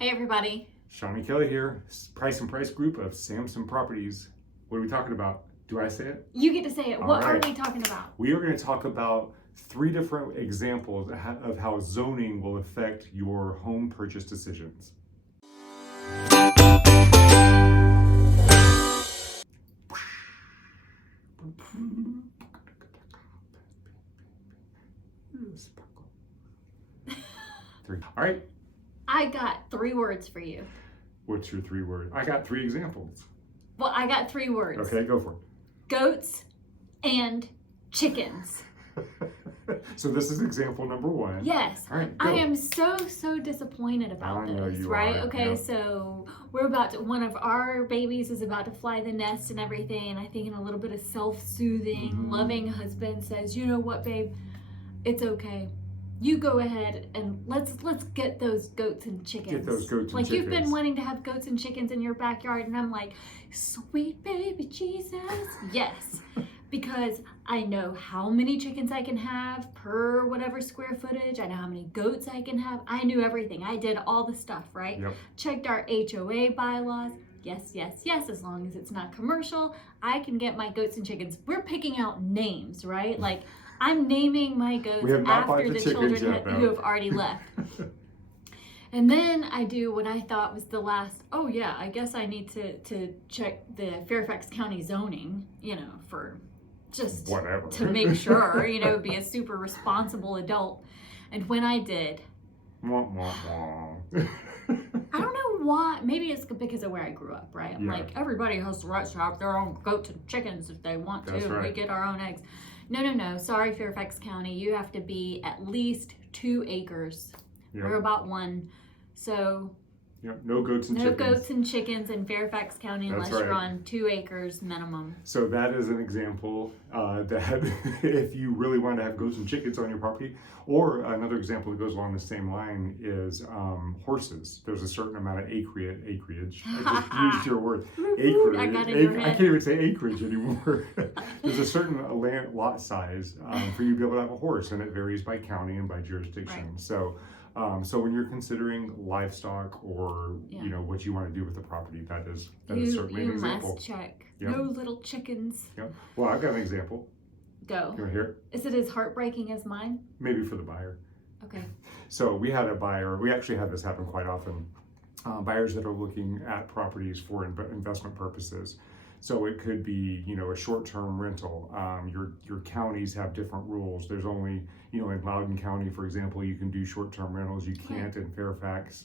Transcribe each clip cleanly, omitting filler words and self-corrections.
Hey everybody. Shawnee Kelly here, Price and Price Group of Samson Properties. What are we talking about? Do I say it? You get to say it. What are right. we talking about? We are going to talk about 3 different examples of how zoning will affect your home purchase decisions. All right. I got 3 words for you. What's your 3 words? I got 3 examples. Well, I got 3 words. Okay, go for it. Goats and chickens. So this is example number 1. Yes. All right, I go. am so disappointed about I know this, you right? are. Okay, Yep. so we're about to, one of our babies is about to fly the nest and everything, and I think in a little bit of self-soothing, loving husband says, you know what, babe, it's okay. You go ahead and let's get those goats and chickens. Get those goats and like chickens. You've been wanting to have goats and chickens in your backyard, and I'm like, sweet baby Jesus, yes. Because I know how many chickens I can have per whatever square footage. I know how many goats I can have. I knew everything. I did all the stuff, right? Yep. Checked our HOA bylaws. Yes, yes, yes. As long as it's not commercial, I can get my goats and chickens. We're picking out names, right? Like, I'm naming my goats We have not bought after the the chickens children yet, who though. have already left. And then I do what I thought was the last, oh yeah, I guess I need to check the Fairfax County zoning, for just Whatever. to make sure, be a super responsible adult. And when I did, Wah, wah, wah. I don't know why, maybe it's because of where I grew up, right? I'm Yeah. like, everybody has the right to have their own goats and chickens if they want to, That's and we right. get our own eggs. No, sorry, Fairfax County, you have to be at least 2 acres. Yep. We're about 1. So Yep. No goats and no chickens. goats and chickens in Fairfax County That's unless you're right. on 2 acres minimum. So that is an example that if you really want to have goats and chickens on your property, or another example that goes along the same line is horses. There's a certain amount of acreage. I just used your word. Acreage. I got in your I head. can't even say acreage anymore. There's a certain lot size for you to be able to have a horse, and it varies by county and by jurisdiction. Right. So when you're considering livestock or Yeah. what you want to do with the property, that is You certainly an example. must check. Yep. No little chickens. Yep. Well, I've got an example. Go. You want to hear it? Is it as heartbreaking as mine? Maybe for the buyer. Okay. So we had a buyer. We actually have this happen quite often. Buyers that are looking at properties for investment purposes. So it could be, a short-term rental. Your counties have different rules. There's only, in Loudoun County, for example, you can do short-term rentals. You can't in Fairfax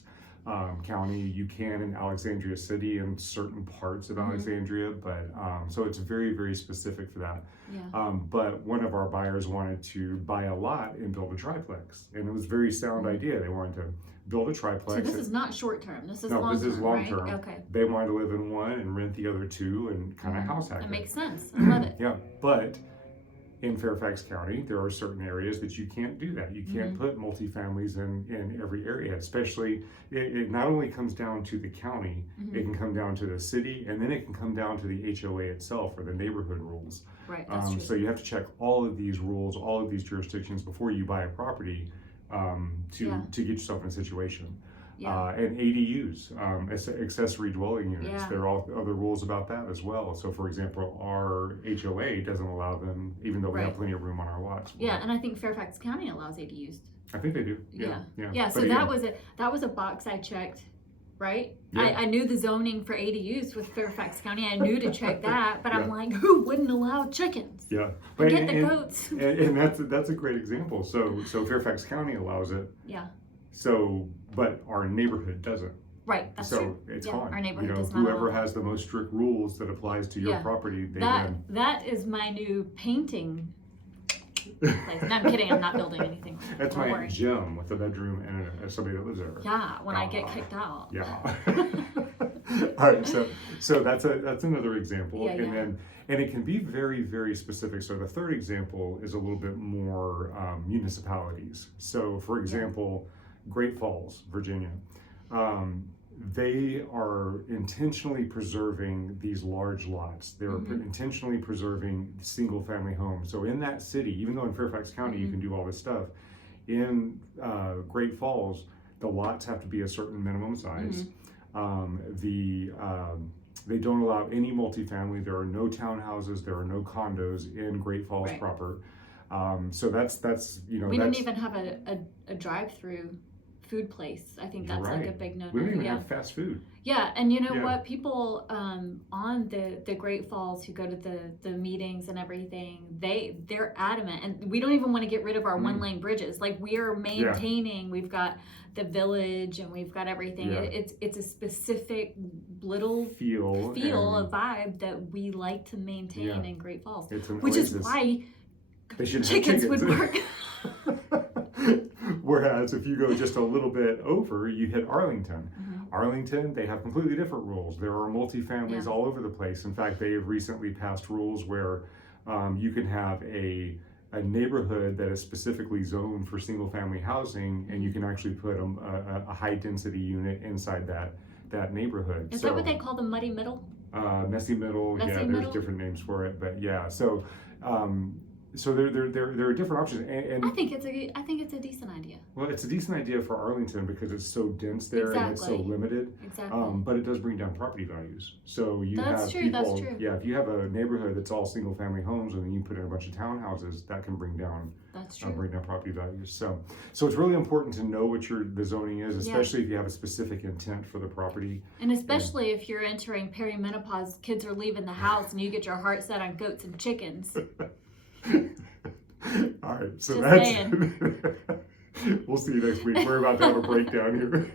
County. You can in Alexandria City and certain parts of Alexandria, but so it's very, very specific for that. Yeah. But one of our buyers wanted to buy a lot and build a triplex, and it was a very sound idea. They wanted to build a triplex. So this is not short term. This is No, long this term. is long right? term. Okay. They wanted to live in one and rent the other 2 and kind of house hack That it. makes sense. I love it. Yeah, but in Fairfax County, there are certain areas that you can't do that. You can't put multifamilies in every area, especially, it not only comes down to the county, it can come down to the city, and then it can come down to the HOA itself or the neighborhood rules. Right. That's true. So you have to check all of these rules, all of these jurisdictions before you buy a property to get yourself in a situation. Yeah. And ADUs, accessory dwelling units. Yeah. There are all other rules about that as well. So, for example, our HOA doesn't allow them, even though we have Right. plenty of room on our lots. Yeah, and I think Fairfax County allows ADUs. I think they do. Yeah. Yeah. So But that was a box I checked, right? Yeah. I knew the zoning for ADUs with Fairfax County. I knew to check that, but I'm Yeah. like, who wouldn't allow chickens? Yeah. Forget the goats. And that's a great example. So Fairfax County allows it. Yeah. So, but our neighborhood doesn't. Right. That's So true. it's Yeah, fine. our neighborhood does not Whoever allow has the most strict rules that applies to your Yeah. property, they that win. that is my new painting place. No, I'm kidding. I'm not building anything. That's Don't my worry. gym with a bedroom and somebody that lives there. Yeah, when I get kicked out. Yeah. All right. So that's another example, Yeah, and yeah. then it can be very, very specific. So the third example is a little bit more municipalities. So for example, Great Falls, Virginia. They are intentionally preserving these large lots. They're intentionally preserving single family homes. So in that city, even though in Fairfax County you can do all this stuff, in Great Falls, The lots have to be a certain minimum size. Mm-hmm. They don't allow any multifamily. There are no townhouses. There are no condos in Great Falls Right. proper. So that's you know We don't that's even have a drive-through food place. I think You're that's like a right. big no-no. we don't even Yeah. have fast food. Yeah, and you know Yeah. what? People on the Great Falls who go to the meetings and everything, they're adamant, and we don't even want to get rid of our one-lane bridges. Like, we are maintaining. We've got the village and we've got everything. Yeah. It's a specific little Feel a and vibe that we like to maintain Yeah. in Great Falls, it's an which is oasis. why They should have chickens would chickens. work. Whereas if you go just a little bit over, you hit Arlington. Mhm. Arlington, they have completely different rules. There are multifamilies Yeah. all over the place. In fact, they have recently passed rules where you can have a neighborhood that is specifically zoned for single family housing, and you can actually put a high density unit inside that neighborhood. Is that what they call the muddy middle? Messy middle, Messy yeah, there's middle? different names for it, but yeah. So there are different options, and I think it's a decent idea. well, it's a decent idea for Arlington because it's so dense there and it's so Exactly. limited. Exactly. But it does bring down property values. So you That's have true, people, that's true. yeah. If you have a neighborhood that's all single family homes and then you put in a bunch of townhouses, that can bring down That's true. property values. So it's really important to know what the zoning is, especially if you have a specific intent for the property. And especially if you're entering perimenopause, kids are leaving the house, and you get your heart set on goats and chickens. All right, so Just that's. saying. We'll see you next week. We're about to have a breakdown here.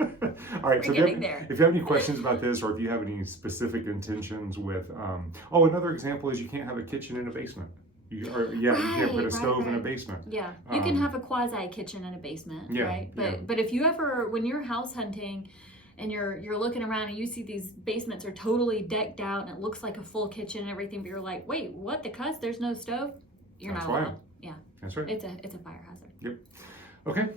All right, so We're getting there. if you have any questions about this, or if you have any specific intentions with, another example is you can't have a kitchen in a basement. You can't put a stove in a basement. Yeah, you can have a quasi kitchen in a basement, Yeah, right? But yeah. but if you ever, when you're house hunting, and you're looking around and you see these basements are totally decked out and it looks like a full kitchen and everything, but you're like, wait, what? The cuss? There's no stove? You're That's not why. allowed. Yeah, That's right. it's a fire hazard. Yep. Okay.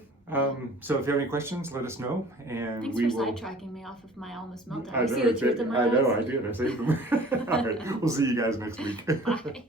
So if you have any questions, let us know, and Thanks we for will. sidetracking me off of my almost meltdown. I You see the truth in my know, eyes? I did. I saved them. All right. We'll see you guys next week. Bye.